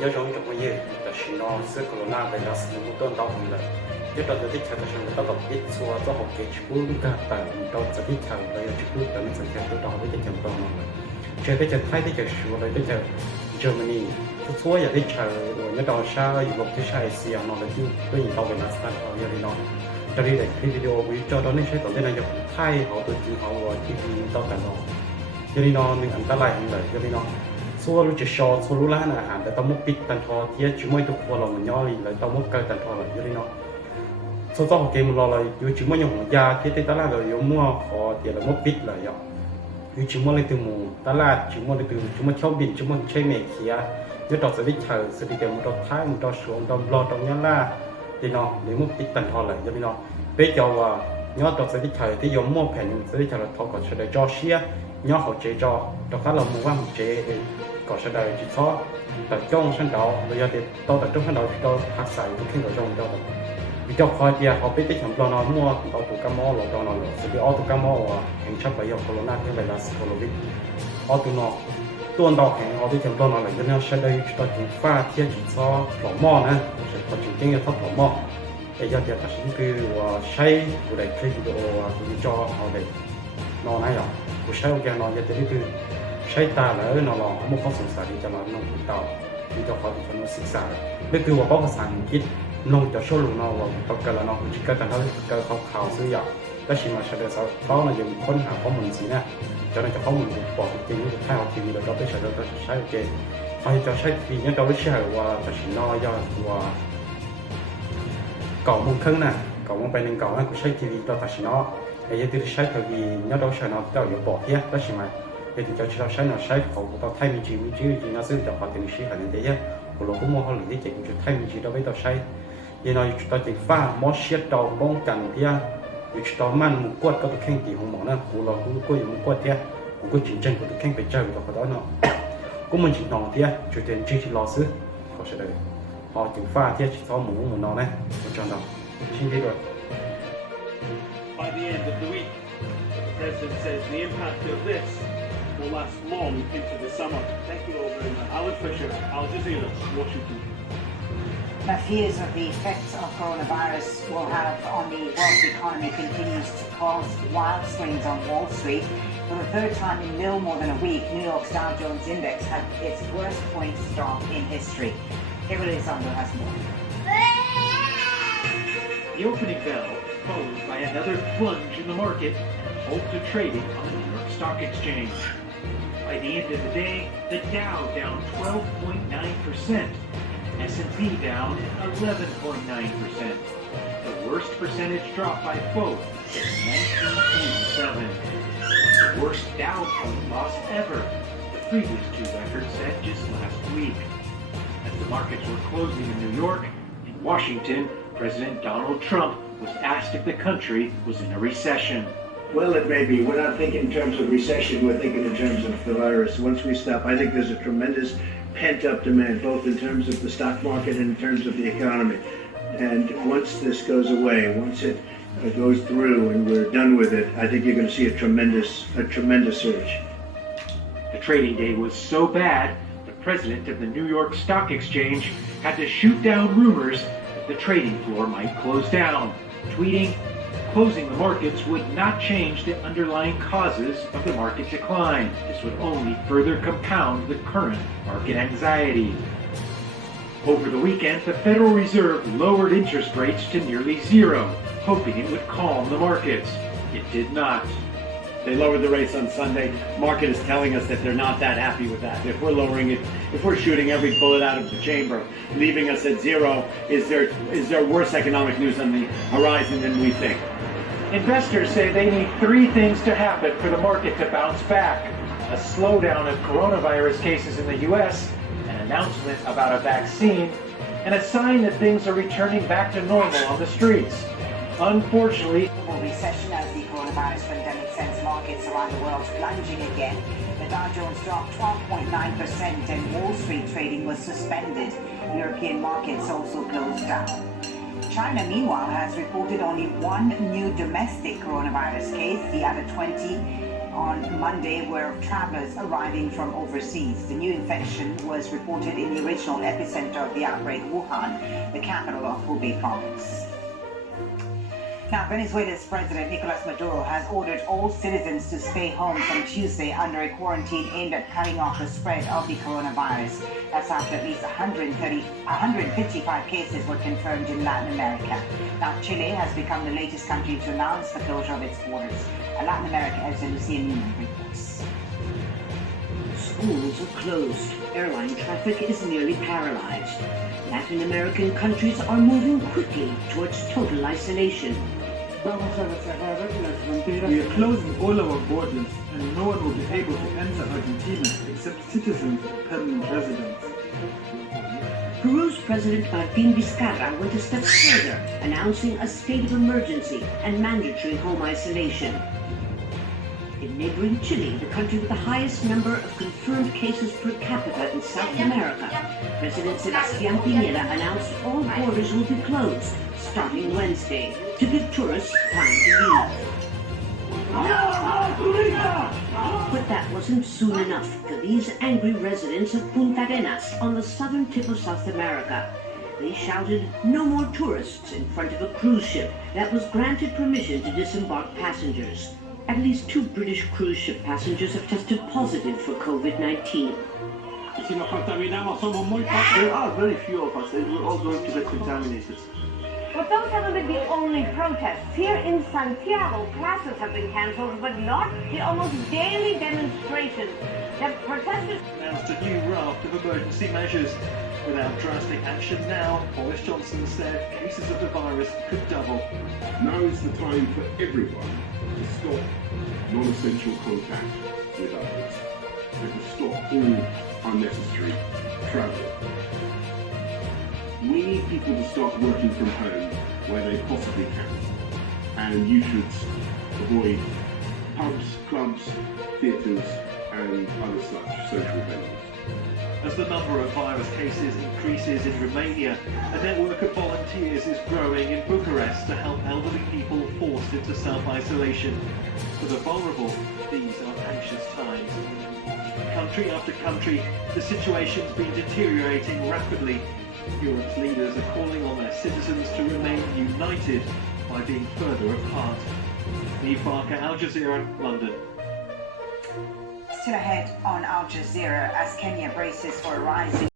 nhớ trong trong cái gì là chỉ nó sẽ Colona về là sử dụng đơn đau hơn là nhất là cái theo cái sự tác động ít xua cho học cái chữ cả tại trong cái tiếp theo là chữ tại mình sẽ theo cái đó với cái chữ đó mà chơi cái chữ Thái cái chữ số rồi cái chữ Germany xua giờ cái chữ rồi nhất đó sao dùng cái sai xia nó là chữ cái gì tao về là start ở giờ nó cho đi để cái video với cho đó nên sẽ còn đây là dùng Thái họ tự chữ họ và chữ tao cả nó cho đi nó mình ăn ta lại như vậy cho đi nó xua lúc chỉ short xua lúc lá là hàngแต่ต้องมุกปิดตันทอที่ช่วยทุกคนเราเหมือนย่อเลยต้องมุกเกิดตันทอเลยอยู่ดีเนาะxua cho học gameเราเลยอยู่ช่วยอย่างยาที่ติดตลาดเราอยู่มั่วขอเดี๋ยวเรามุกปิดเลยอยู่ช่วยเลยตัวหมูตลาดช่วยเลยตัวช่วยชอบบินช่วยใช้เมฆเขียอยู่ต่อสวิตเชอร์สวิตเชอร์มันต่อท้ายมันต่อสวมต่อรอต่อยันล่าที่เนาะเดี๋ยวมุกปิดตันทอเลยอยู่ดีเนาะเป๊ะจะว่าย่อต่อสวิตเชอร์ที่ยมมั่วแผ่นสวิตเชอร์ทอก่อนจะได้จอเชียย่อเขาเจจอต่อข้าเรามั่วว่าเจcó sẽ đời chỉ có tập trung sân đấu bây giờ thì tôi tập trung sân đấu thì tôi học sai tôi kinh trong đó vì cho khoa thì họ biết cái chấm lo mua tàu tụ cam mò rồi đó nó sẽ bị auto cam mò và hành chấp bây giờ Colona cái này là Covid auto nó tuần đầu hành họ biết chấm lo là cho nên sẽ đây tôi chỉ pha thiết chỉ có lỗ mò nữa sẽ có chỉ tiếng thấp lỗ mò bây giờ thì ta sẽ cứ xây của đây cái video cho họ đây nó này rồi của xây cái nó giờ thì cứใช้ตาแล้วเราลองเขาไม่เขาสงสัยจะมาลงติดต่อที่จะขอที่จะมาศึกษานี่คือว่าภาษาอังกฤษลงจะช่วยเราว่าตอนกันแล้วเราจะเกิดการทำเกิดข่าวซื้ออยากแต่ชิมาเฉลี่ยสาวเขาเรายังค้นหาข้อมูลสินะจะได้จะข้อมูลบอกจริงๆใช้เอาทีวีเราไปเฉลี่ยเราจะใช้โอเคพอจะใช้ทีนี้เราไม่เชื่อว่าจะชิน้อยว่าเก่ามุงครึ่งน่ะเก่ามุงไปหนึ่งเก่าให้กูใช้ทีวีเราแต่ชิน้อไอ้ยังที่ใช้ทีวีเนี่ยเราใช้เราเราอยู่บอกเยอะแต่ชิมาthì cho chúng ta nó sai khẩu của tao thay mình chỉ nó sẽ cho họ tiền sĩ là như thế của nó cũng mua họ lấy tiền chúng thay mình chỉ đó với tao sai thì nói chúng ta chỉ pha mót xiết đầu bông cành kia thì chúng ta mang một quạt có được khen tỷ hồng mỏ nữa của nó cũng có một quạt kia cũng có chiến tranh của được khen phải chơi của đó nó cũng mình chỉ nòng kia chủ tiền chỉ lo xứ họ sẽ đây họ chỉ pha kia chỉ có một nó này một tròn đồng xin đi rồi. By the end of the week, the president says the impact of this will last long into the summer. Thank you all very much. Alan Fisher, Al Jazeera, Washington. The fears of the effects of coronavirus will have on the world economy continues to cause wild swings on Wall Street. For the third time in little more than a week, New York's Dow Jones Index had its worst points drop in history. Here it is on the last one. The opening bell followed by another plunge in the market and halt to trading on the New York Stock Exchange. By the end of the day, the Dow down 12.9%, S&P down 11.9%. The worst percentage drop by both is 1987. The worst Dow loss ever, the previous two records set just last week. As the markets were closing in New York, in Washington, President Donald Trump was asked if the country was in a recession. Well, it may be. We're not thinking in terms of recession, we're thinking in terms of the virus. Once we stop, I think there's a tremendous pent-up demand, both in terms of the stock market and in terms of the economy. And once this goes away, once it goes through and we're done with it, I think you're going to see a tremendous surge. The trading day was so bad, the president of the New York Stock Exchange had to shoot down rumors that the trading floor might close down, tweeting, "Closing the markets would not change the underlying causes of the market decline. This would only further compound the current market anxiety." Over the weekend, the Federal Reserve lowered interest rates to nearly zero, hoping it would calm the markets. It did not. They lowered the rates on Sunday. Market is telling us that they're not that happy with that. If we're lowering it, if we're shooting every bullet out of the chamber, leaving us at zero, is there worse economic news on the horizon than we think? Investors say they need three things to happen for the market to bounce back: a slowdown of coronavirus cases in the U.S., an announcement about a vaccine, and a sign that things are returning back to normal on the streets. Unfortunately, Global recession as the coronavirus pandemic sends markets around the world plunging again. The Dow Jones dropped 12.9% and Wall Street trading was suspended. European markets also closed down. China, meanwhile, has reported only one new domestic coronavirus case. The other 20 on Monday were travellers arriving from overseas. The new infection was reported in the original epicenter of the outbreak, Wuhan, the capital of Hubei province. Now, Venezuela's President Nicolas Maduro has ordered all citizens to stay home from Tuesday under a quarantine aimed at cutting off the spread of the coronavirus. That's after at least 155 cases were confirmed in Latin America. Now, Chile has become the latest country to announce the closure of its borders. Latin America, as Lucia Newman reports. Schools are closed. Airline traffic is nearly paralyzed. Latin American countries are moving quickly towards total isolation. We are closing all our borders, and no one will be able to enter Argentina except citizens and permanent residents. Peru's President Martin Vizcarra went a step further, announcing a state of emergency and mandatory home isolation. In neighboring Chile, the country with the highest number of confirmed cases per capita in South America, President Sebastián Piñera announced all borders will be closed starting Wednesday to give tourists time to leave. But that wasn't soon enough for these angry residents of Punta Arenas on the southern tip of South America. They shouted, "No more tourists," in front of a cruise ship that was granted permission to disembark passengers. At least 2 British cruise ship passengers have tested positive for COVID-19. There are very few of us, and we're all going to get contaminated. But those haven't been the only protests. Here in Santiago, classes have been cancelled, but not the almost daily demonstrations. The protesters announced a new raft of emergency measures. Without drastic action now, Boris Johnson said cases of the virus could double. Now is the time for everyone to stop non-essential contact with others and to stop all unnecessary travel. We need people to start working from home where they possibly can. And you should avoid pubs, clubs, theatres and other such social venues. As the number of virus cases increases in Romania, a network of volunteers is growing in Bucharest to help elderly people forced into self-isolation. For the vulnerable, these are anxious times. Country after country, the situation's been deteriorating rapidly. Europe's leaders are calling on their citizens to remain united by being further apart. Neve Barker, Al Jazeera, London. Still ahead on Al Jazeera as Kenya braces for a rise in